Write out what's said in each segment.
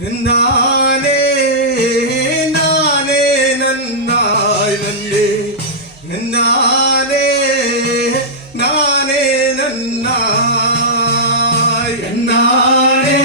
നാനേ നാനേ നന്നായി നല്ലേ. നാനേ നാനേ നന്നായി. നാനേ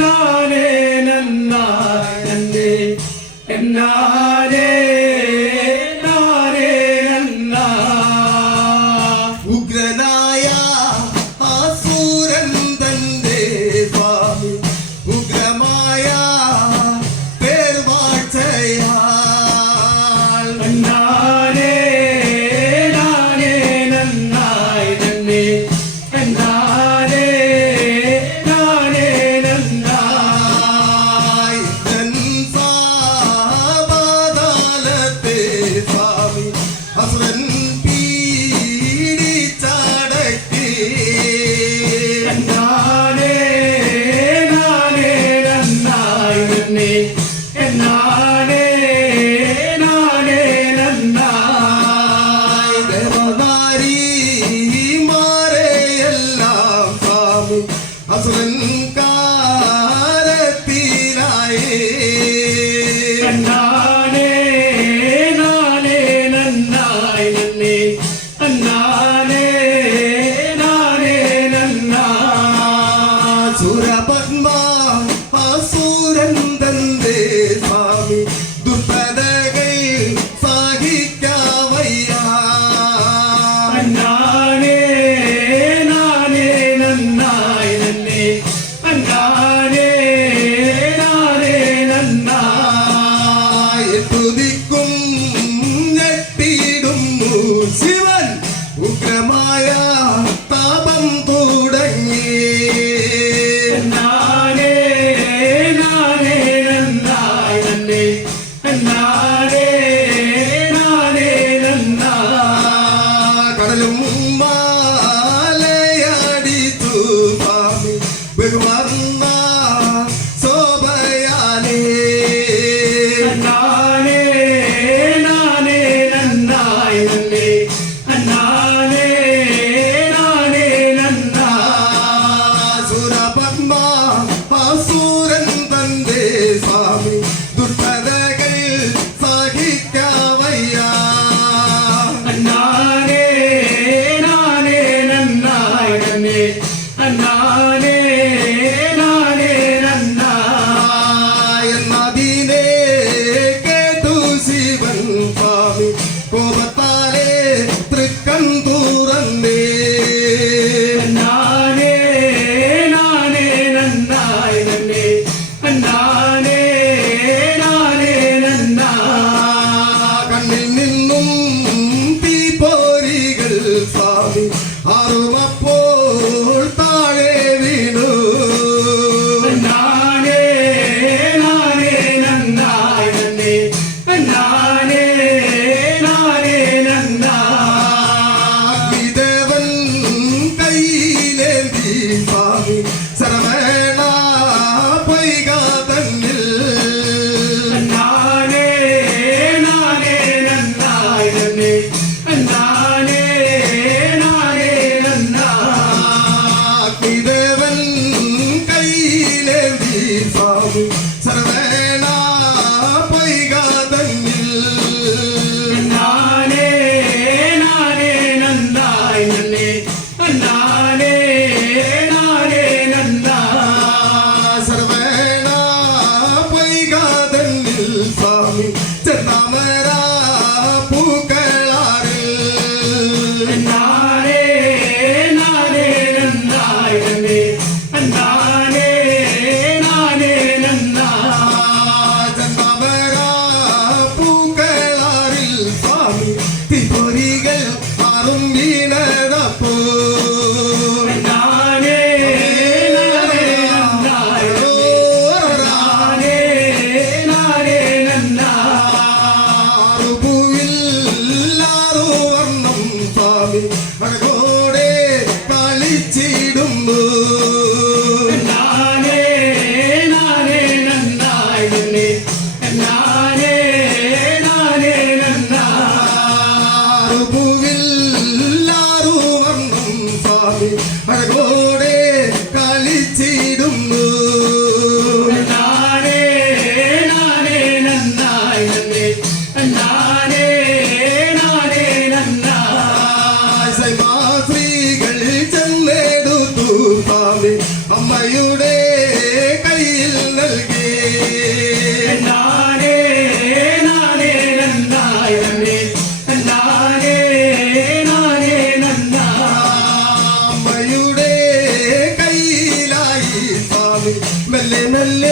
നാനേ നന്നായി നല്ലേ. നാനേ And now ಬಂದು ആശമാ സ്ത്രീകൾ ചെന്നെടുത്തു സ്വാമി. അമ്മയുടെ കയ്യിൽ നൽകി. അമ്മയുടെ കയ്യിലായി സ്വാമി. മെല്ലെ മെല്ലെ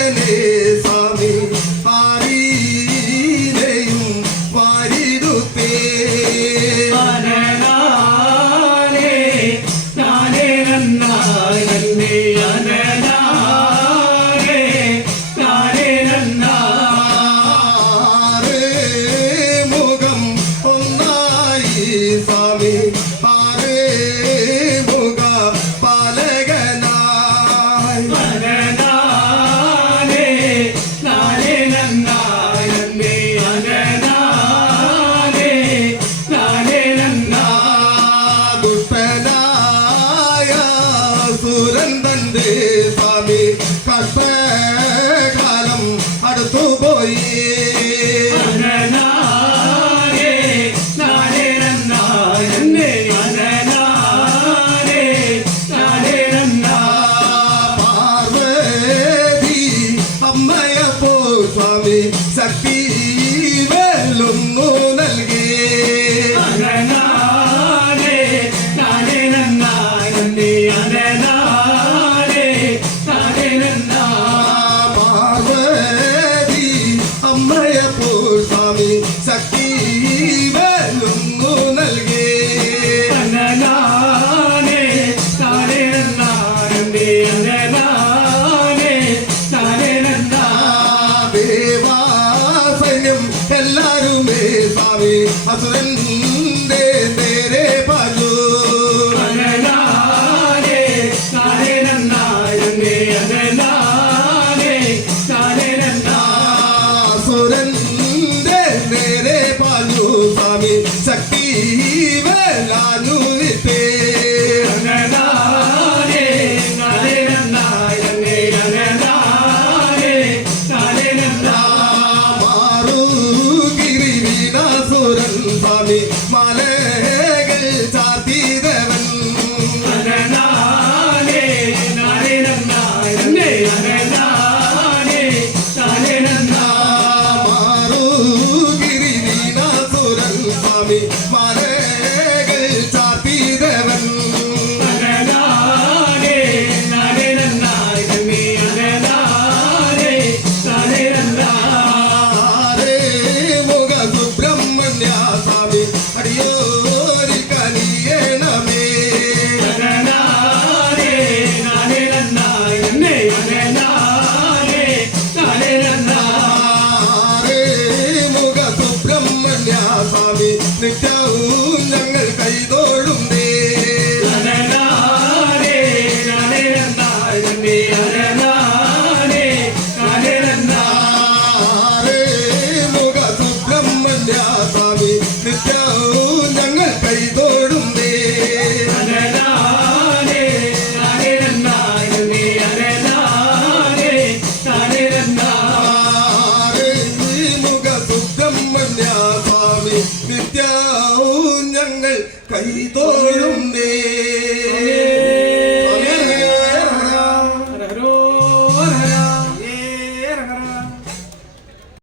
ശക്തി വെല്ലൊന്നു നൽകി. പാർവതി സ്വാമി